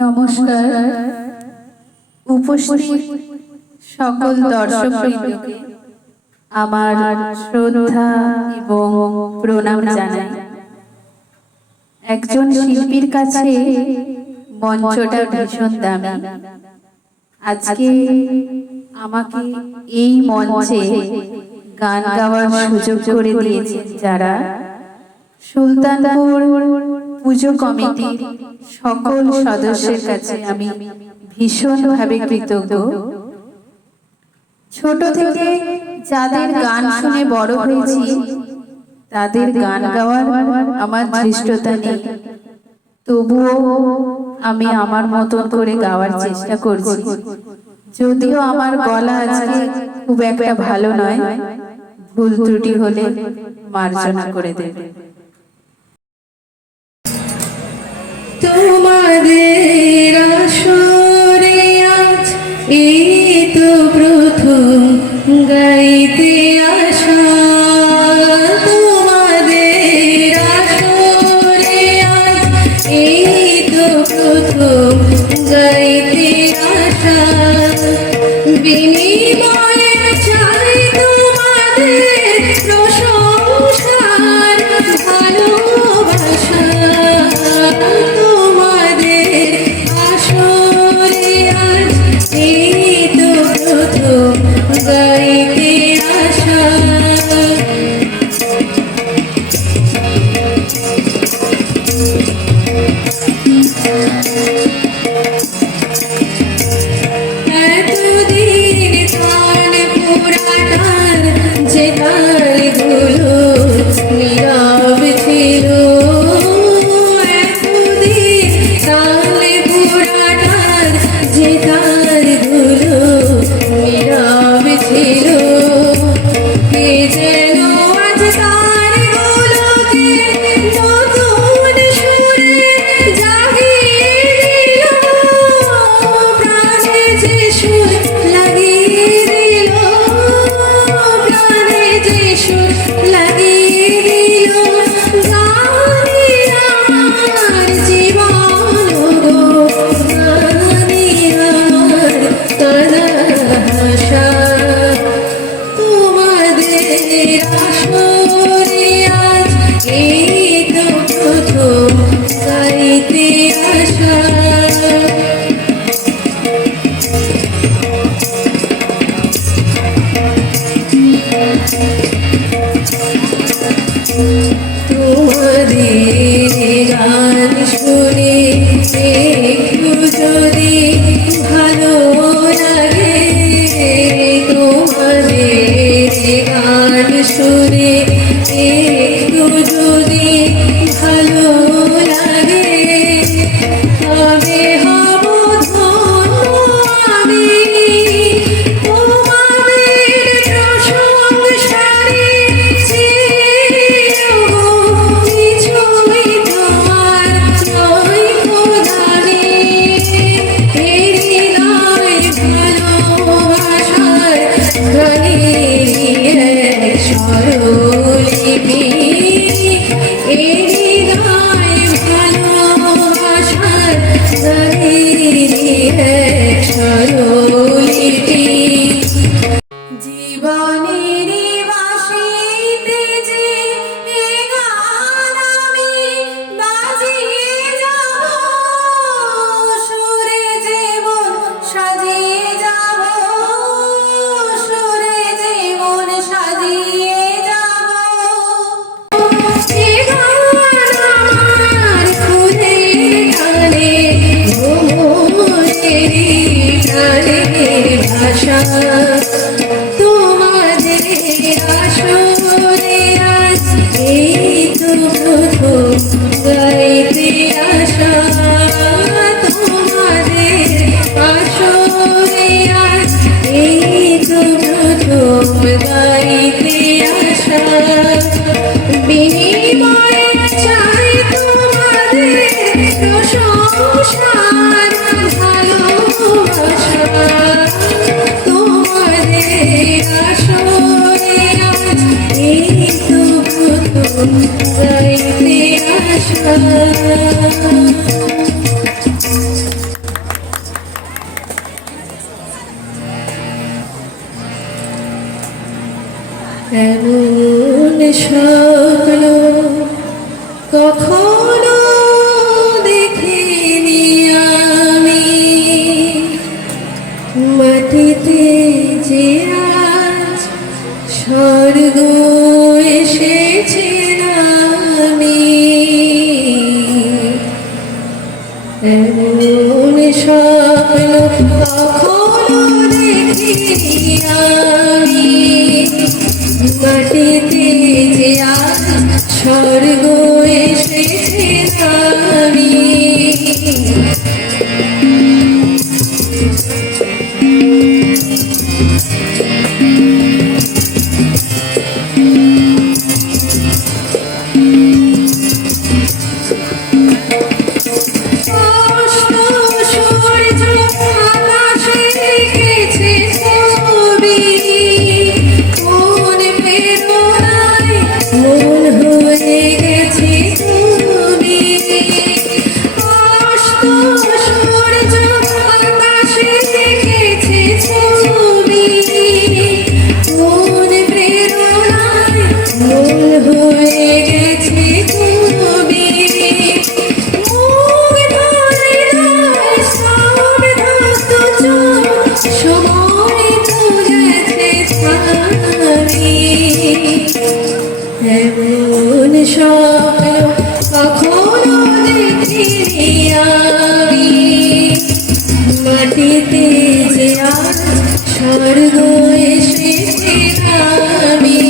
নমস্কার। উপস্থিত সকল দর্শকবৃন্দকে আমার শ্রদ্ধা এবং প্রণাম জানাই। একজন শিল্পীর কাছে মঞ্চটা ভীষণ দামি। আজকে আমাকে এই মঞ্চে গান গাওয়ার সুযোগ করে দিয়েছেন যারা, সুলতানপুর পুজো কমিটির সকল সদস্যের কাছে আমি ভীষণভাবে কৃতজ্ঞ। ছোট থেকে যাদের গান শুনে বড় হয়েছি তাদের গান গাওয়ার আমার ধৃষ্টতা নেই, তবুও আমি আমার মতন করে গাওয়ার চেষ্টা করছি। যদিও আমার গলা আজকে খুব একটা ভালো নয়, ভুল ত্রুটি হলে মার্জনা করে দেবে। তোমাদের আসরে আজ এই তো প্রথম গাইতে আসা, তোমাদের আসরে আজ এই তো প্রথম গাইতে আসা। বিনিময়ে চাই তোমাদের প্রশংসার ভালোবাসা, তোমাদের আসরে আজ এই তো প্রথম গাইতে আসা। এতদিন তাল পুরাটার যে তালগুলো নীরব ছিল, এতদিন তাল পুরাটার যে তালগুলো নীরব ছিল, কে যেন আজ তালগুলোকে নতুন সুরে জাগিয়ে দিল, প্রাণে যে সুর লাগিয়ে দিল, প্রাণে যে সুর লাগিয়ে দিল। গানে আমার জীবন গো, গানে আমার তারা ভাষা, তোমাদের আসরে আজ এই তো প্রথম গাইতে আসা। তোমাদের গান শুনে একটু যদি ভালো লাগে, তোমাদের গান শুনে একটু যদি ভালো লাগে, তবে হব ধন্য আমি তোমাদের প্রশংসারে। কিছুই তোমার কখনো দেখিনি আমি মাটিতে যে আজ স্বর্গ এসেছে নামি এমন স্বপ্ন কখনো দেখিনি আমি মাটিতে যে আজ স্বর্গ এসেছে নামি এমন স্বপ্ন কখনো দেখিনি আমি মাটিতে যে আজ স্বর্গ এসেছে নামি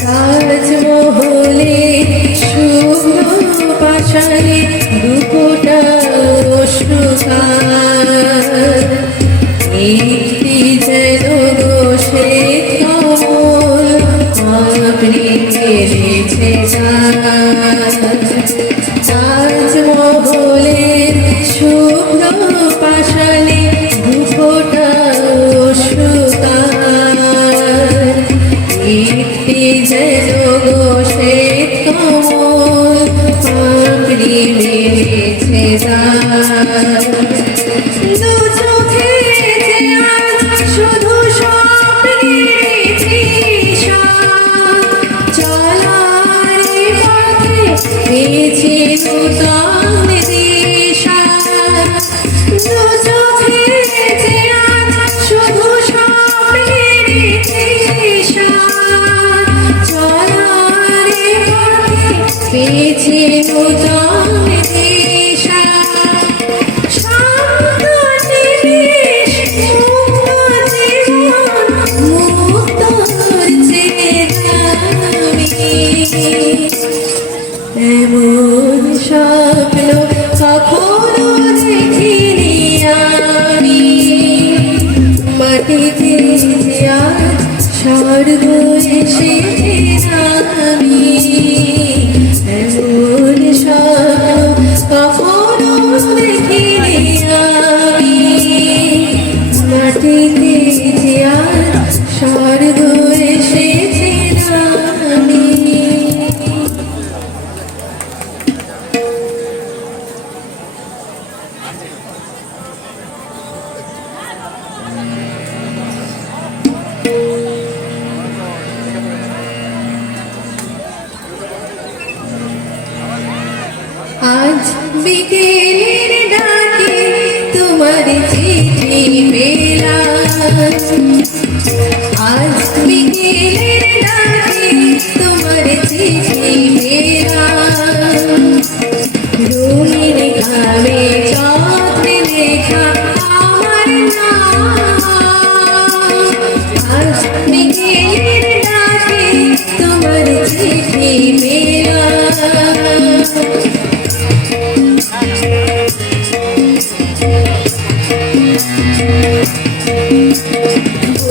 তাজমহলে শুভ্র পাশারে দুপোটা অশ্রুধার একটি যেন দোষে কমল আপনি ফেলেছে তাজমহলে শুভ্র পাশারে দুপোটা অশ্রুধার একটি যেন শ্বেত কমল আপনি মেরেছে দু চোখে যে আজ শুধু স্বপ্নের তৃষা চলার পথে পেয়েছে নূতন দিশা দু চোখে যে আজ শুধু স্বপ্নের তৃষা পেয়েছে নূতন দিশা শান্ত নিমেষ মুক্ত জীবন মুক্ত করছে আমি এমন স্বপ্ন কখনো দেখিনি আমি মাটিতে যে আজ স্বর্গ এসেছে নামি এমন স্বপ্ন কখনো দেখিনি আমি মাটিতে যে আজ স্বর্গ এসেছে নামি আজ বিকেলের ডাকে তোমার চিঠি পেলাম আজ বিকেলের ডাকে তোমার চিঠি পেলাম রঙিন ঘামে চোখে লেখা আমার নাম আজ বিকেলের ডাকে তোমার চিঠি পেলাম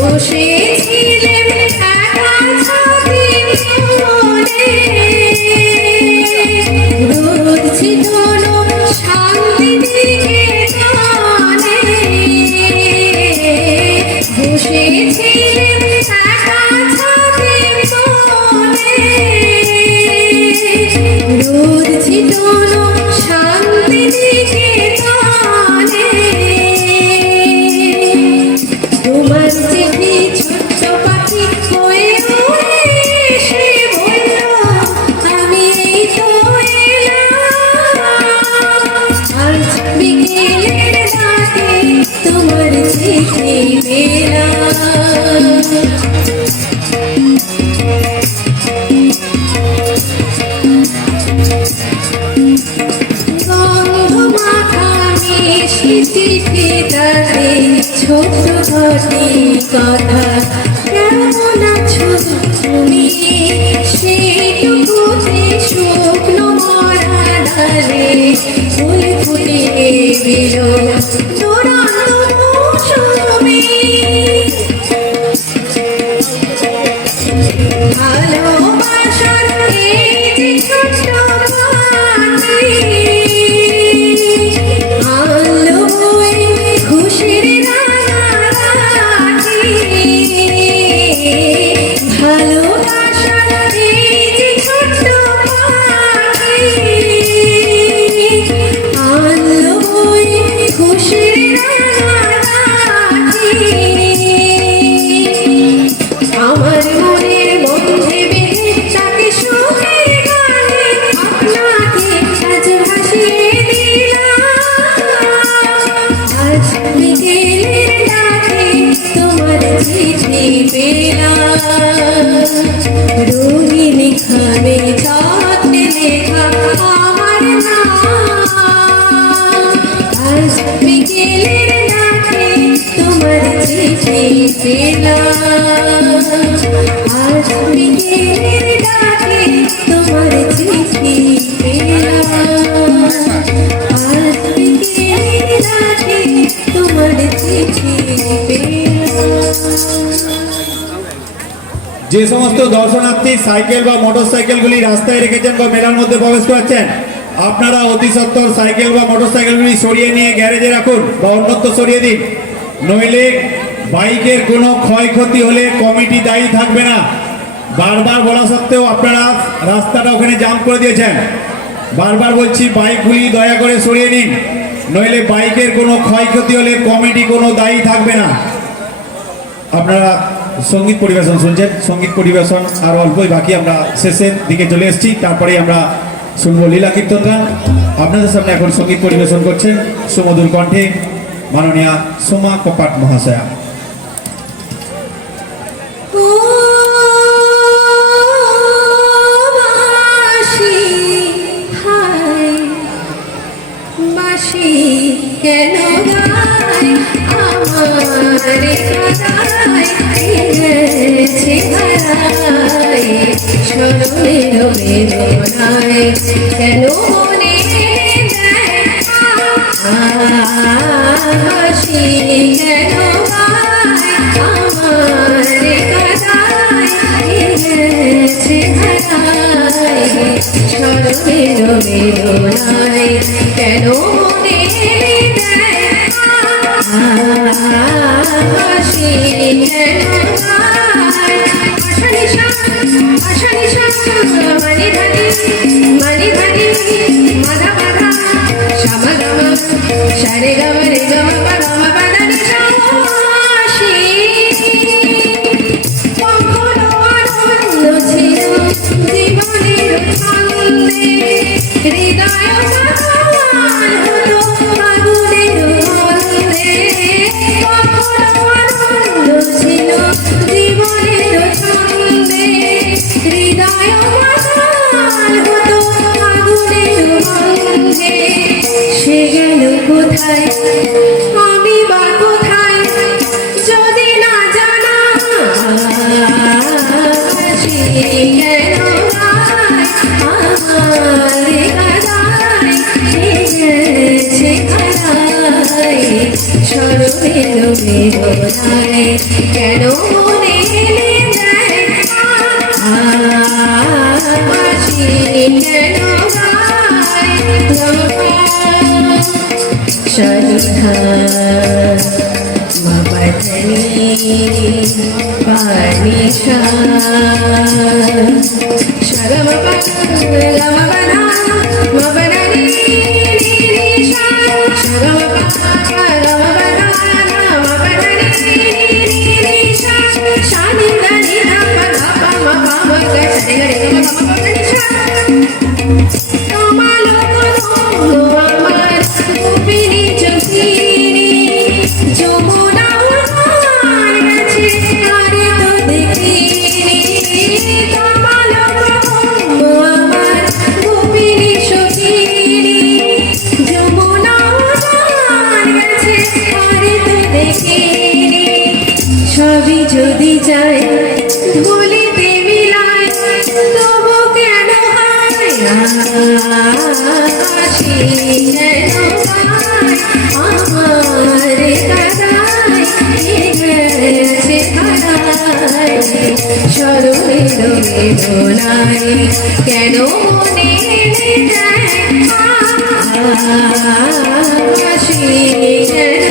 বসেছিলেন একা শোনো শান্তি নিকেতনে তোমার চিঠি ছোট্ট পাখি হয়ে উড়ে এসে বলল আমি এই তো এলাম আজ বিকেলের ডাকে তোমার চিঠি পেলাম চিঠিটাতে ছোট্ট ঘটি কথা কেমন আছো তুমি সেইটুকুতে শুকনো মরা ডালে ফুল ফুটিয়ে দিল দৌড়ানো মৌসুমি ভালোবাসার এই যে ছোট্ট পাখি আলো বয়ে খুশির রাঙারাঙি ভালোবাসার এই যে ছোট্ট পাখি আলো বয়ে খুশির রাঙারাঙি আমার মনের মধ্যে বেঁধে তাকে সুখের গানে আপনাকে আজ ভাসিয়ে দিলাম আজ বিকেলের ডাকে তোমার চিঠি পেলাম রঙিন খামে যত্নে লেখা আমার নাম আজ বিকেলের ডাকে তোমার চিঠি পেলাম আজ বিকেলের ডাকে তোমার চিঠি পেলাম আজ বিকেলের ডাকে তোমার চিঠি পেলাম যে সমস্ত দর্শনার্থী সাইকেল বা মোটরসাইকেলগুলি রাস্তায় রেখেছেন বা মেলার মধ্যে প্রবেশ করছেন আপনারা অতি সত্বর সাইকেল বা মোটরসাইকেলগুলি সরিয়ে নিয়ে গ্যারেজে রাখুন বা অন্যত্র সরিয়ে দিন নইলে বাইকের কোনো ক্ষয়ক্ষতি হলে কমিটি দায়ী থাকবে না বারবার বলা সত্ত্বেও আপনারা রাস্তাটা ওখানে জাম করে দিয়েছেন বারবার বলছি বাইকগুলি দয়া করে সরিয়ে নিন নইলে বাইকের কোনো ক্ষয়ক্ষতি হলে কমিটি কোনো দায়ী থাকবে না আপনারা সঙ্গীত পরিবেশন শুনছেন সঙ্গীত পরিবেশন আর অল্পই বাকি আমরা শেষের দিকে চলে এসেছি তারপরে আমরা শুনবো লীলা কীর্তন গান আপনাদের সামনে এখন সঙ্গীত পরিবেশন করছেন সুমধুর কণ্ঠে মাননীয়া সোমা কপাট মহাশয়া ও বাঁশি হায় বাঁশি কেন গায় আমার কাদায় গেছে হারায় স্মরণের বেদনায় কেন মনে দেয় বাঁশি কেন গায় আমার কাদায় গেছে হারায় স্মরণের বেদনায় কেন মনে দেয় বাঁশি কেন গায় আশা নিশা মানি ধানি মাধা মাধা শামা গামা সারে গামা রে গামা পা গামা পা ধা নি সা বাঁশি কখনো আনন্দ ছিল জীবনের ছন্দে হৃদয় সমান হলো আগুনের গন্ধে কখনো আনন্দ ছিল জীবনের ছন্দে হৃদয় সমান হলো আগুনের গন্ধে সে গেল কোথায় আমি বা কোথায় যদি না জানা বাঁশি কেন গায় আমার কাদায় গেছে হারায় স্মরণের বেদনায় কেন মনে দেয় বাঁশি কেন গায় সরিধা মবধনি পানিশা শরম পা গম বনা তোমার আমার গোপিনী চোখিনী যমুনা উদ্ধার গেছে আরে তো দেখিনি তোমার আমার গোপিনী সখিনী যমুনা উদ্ধার গেছে আরে তো দেখিনি সবই যদি যায় ভুলিতে মিলায় তবু কেন হয় আশি কেন হয় আমার কাদায় গেছে কাদায় স্মরণের বেদনায় কেন মনে যায় আশি কেন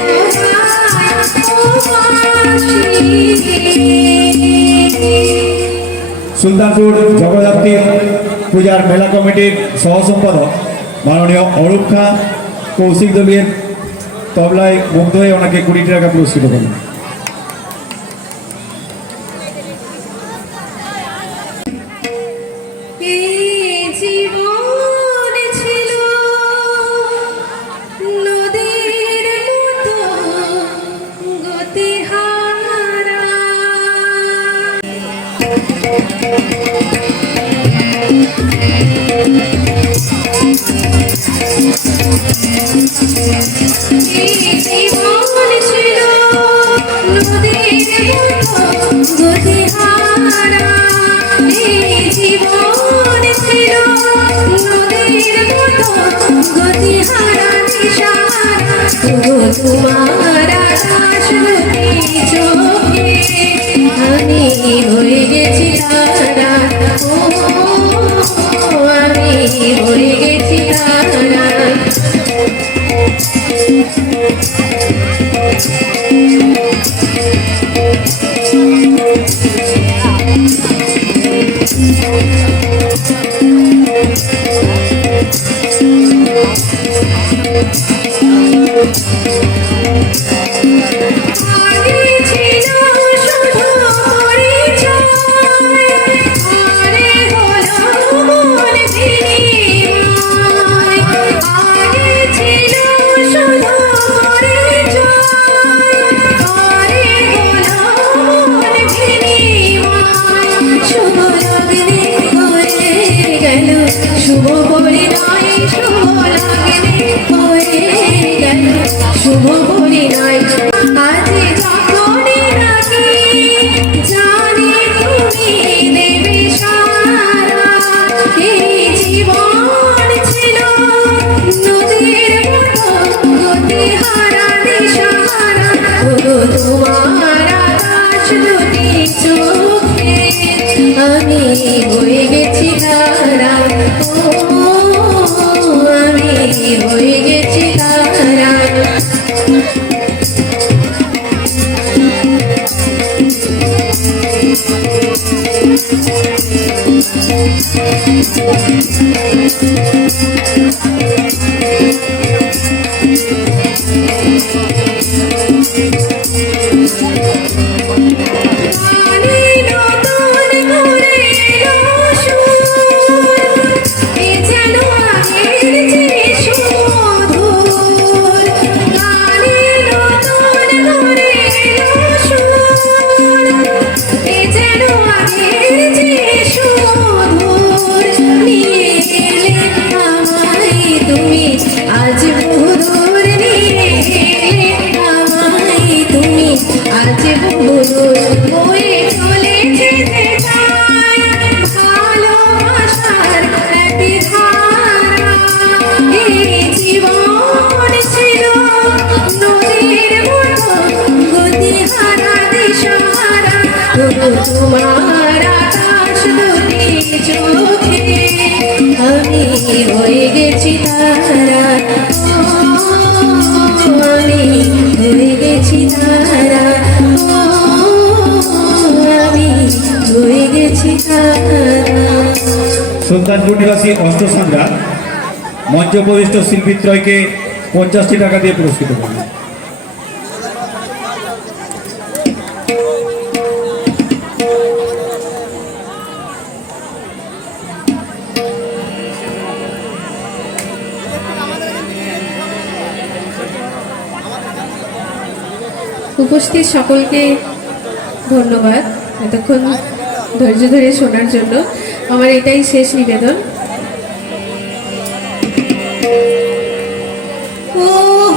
সুলতানপুর জগদ্ধাত্রী পূজার মেলা কমিটির সহ সম্পাদক মাননীয় অরূপ খাঁ কৌশিক দলের তবলায় মুগ্ধ হয়ে ওনাকে 20 টাকা পুরস্কৃত করেন। এই জীবন ছিল নদীর মতো গতিহারা এই জীবন ছিল নদীর মতো গতিহারা এই জীবন ছিল নদীর মতো গতিহারা দিশাহারা তোমার আকাশ নদী চোখে আমি হয়ে গেছি তারা আমি হয়ে গেছি তারা আগে ছিল শুধু পরিচয় আরে হলো মন বিনিময় আগে ছিল শুধু পরিচয় আরে হলো মন বিনিময় শুভ লগ্নে হয়ে গেল শুভ পরিণয় শুভ লগ্নে হয়ে গেল শুভ পরিণয় আজ যখনই রাখি জানি তুমি দেবে সারা এই জীবন ছিল নদীর মতো গতিহারা দিশাহারা তোমার আকাশ দুটি চোখে আমি হয়ে গেছি তারা আমি হয়ে গেছি তারা গানে নতুন করে সুর এ যেন আগের চেয়ে সুমধুর গানে নতুন করে সুর এ যেন আগের চেয়ে সুমধুর নিয়ে গেলে আমায় তুমি আজ বহুদূর নিয়ে গেলে আমায় তুমি আজ বহুদূর বয়ে চলে যেতে চাই ভালোবাসার একটি ধারা এই জীবন ছিল নদীর মতো গতিহারা দিশাহারা তোমার আকাশ দুটি চোখে আমি হয়ে গেছি তারা আমি হয়ে গেছি তারা আমি হয়ে গেছি তারা সুলতানপুর নিবাসী অষ্টসন্ধ্যা মঞ্চপ্রবিষ্ট শিল্পীত্রয়কে 50টি টাকা দিয়ে পুরস্কৃত করেন। উপস্থিত সকলকে ধন্যবাদ এতক্ষণ ধৈর্য ধরে শোনার জন্য। আমার এটাই শেষ নিবেদন। ও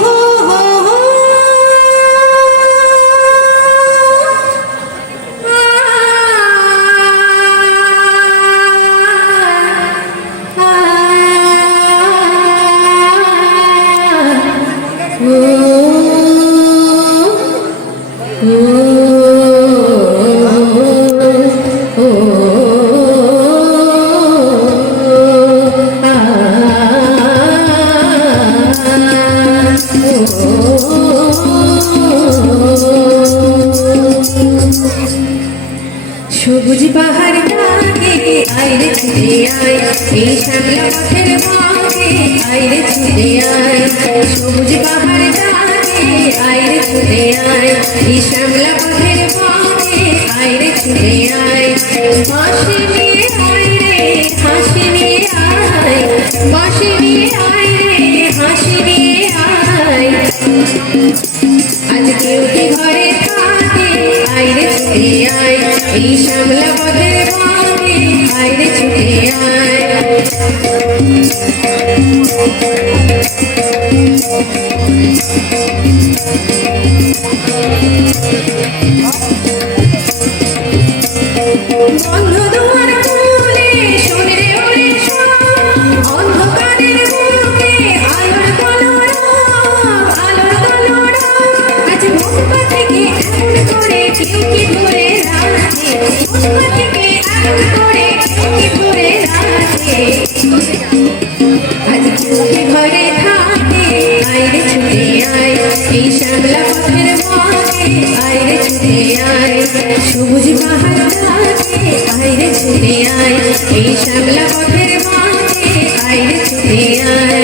হো হো হো, সবুজ পাহাড় ডাকে আইরে ছুটে আয়, এই শ্যামলা পথের বাঁকে আইরে ছুটে আয়। সবুজ পাহাড় ডাকে আইরে ছুটে আয়, এই শ্যামলা পথের বাঁকে আইরে ছুটে আয়। হাসি নিয়ে আয় রে, হাসি নিয়ে আয়, বাঁশি নিয়ে আয় রে, হাসি নিয়ে আয়। আজ কেউ কি ঘরে থাকে আইরে ছুটে আয়, এই শ্যামলা পথের বাঁকে আইরে ছুটে আয়। বন্ধ দুয়ার খুলে শোন রে ওরে শোন, অন্ধকারের বুকে আলোর কলরব, আলোর কলরব। আজ মুখপা থেকে এমন করে কেউ কি ধরে রাখে, মুখপা থেকে এমন করে কেউ কি ধরে রাখে। আজ কেউ কি ঘরে থাকে আইরে ছুটে আয়, এই শ্যামলা পথের বাঁকে আইরে ছুটে আয়। সবুজ পাহাড় ডাকে আইরে ছুটে আয়, এই শ্যামলা পথের বাঁকে আইরে ছুটে আয়।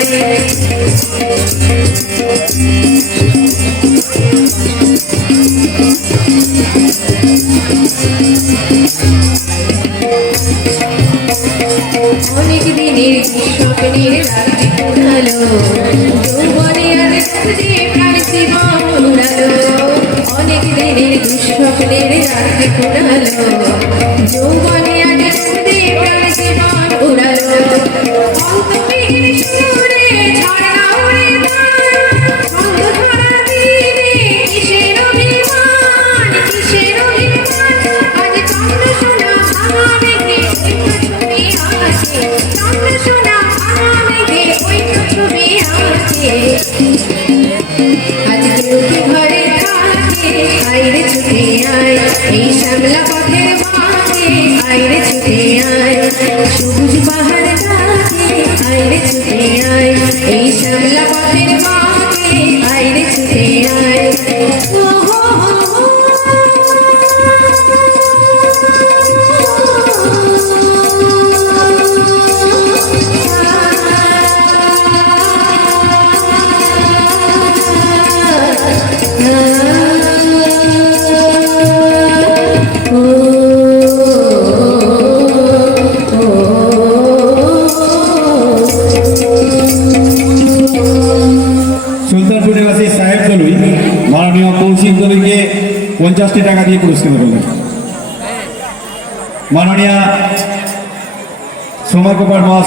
অনেক দিনের স্বপ্নের রাত্রি পুরালো, যৌবনে আর খুঁজে প্রাণ জীবন উড়ালো। অনেক দিনের দুঃস্বপ্নের রাত্রি পুরালো, যৌবনে আর খুঁজে প্রাণ জীবন উড়ালো। অন্তহীন সুরে ঝর্ণা উড়ে যায়, ছন্দ ধরা দিনে কিসের অভিমান, কিসের অভিমান। আজ চন্দ্র সোনা ভাঙা মেঘে ছবি আছে, চন্দ্র সোনা ভাঙা মেঘে ওই তো ছবি আছে। আজ কেউ কি ঘরে থাকে আইরে ছুটে আয়, এই শ্যামলা পথের বাঁকে আইরে ছুটে আয়। সবুজ পাহাড় ডাকে আইরে ছুটে আয়, এই শ্যামলা পথের বাঁকে আইরে ছুটে আয়। ও হো হো হো। সুলতানপুর নিবাসী সাহেব দলুই মাননীয় কৌশিক দলুইকে 50টি টাকা দিয়ে পুরস্কৃত করলেন। মাননীয় সোমা কুমার মহাশয়।